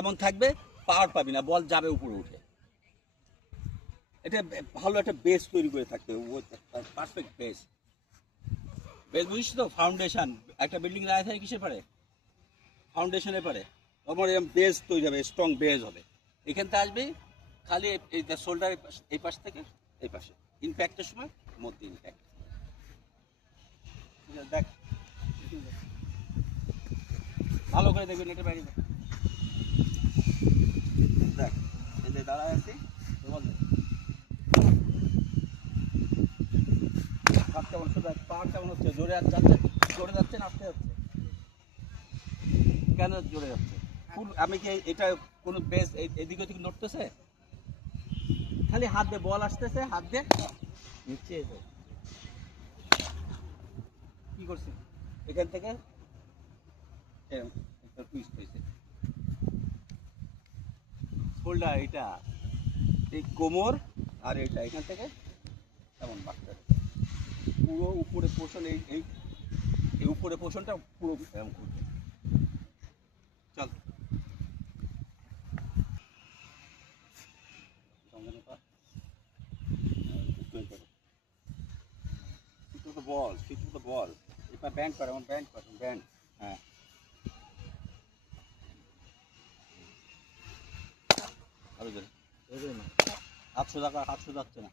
এমন থাকবে, পাওয়ার পাবি না, বল যাবে উপরে উঠে। এটা ভালো একটা বেস তৈরি করে থাকতে হবে, পারফেক্ট বেস। বেস বুঝিস তো, ফাউন্ডেশন। একটা বিল্ডিং দাঁড়ায় থাকে কিসে পারে? ফাউন্ডেশনে পারে। আমার এরকম বেস তৈরি হবে, স্ট্রং বেস হবে। এখানতে আসবে খালি এই শোল্ডার এই পাশ থেকে এই পাশে ইম্প্যাক্টের সময় মধ্যে ইম্প্যাক্ট। দেখ ভালো করে দেখবেন, এটা বাইরে দেখ, এই যে দাঁড়ায় আছি, বল হাত কেমন, শুধু পা কেমন হচ্ছে, জোরে যাচ্ছে, জোরে যাচ্ছে না আসতে যাচ্ছে? কেন জোরে যাচ্ছে? ফুল আমি কি এটা কোনো বেস এদিকে ওদিকে নড়তেছে? খালি হাত দিয়ে বল আসতেছে, হাত দিয়ে নিচে এসে কি করছি এখান থেকে একটা টুইস্ট হয়েছে। শোল্ডার এটা, এই কোমর আর এটা এখান থেকে এমন বাঁকতে হবে। পুরো উপরে পোর্শন, এই উপরে পোর্শনটা পুরো এরকম করবে। চল বল, ঠিক মতো বল। এবার ব্যাংক কর, এমন ব্যাংক কর, ব্যাংক। হ্যাঁ, আরো জোরে। হাত সোজা কর, হাত সোজা হচ্ছে না।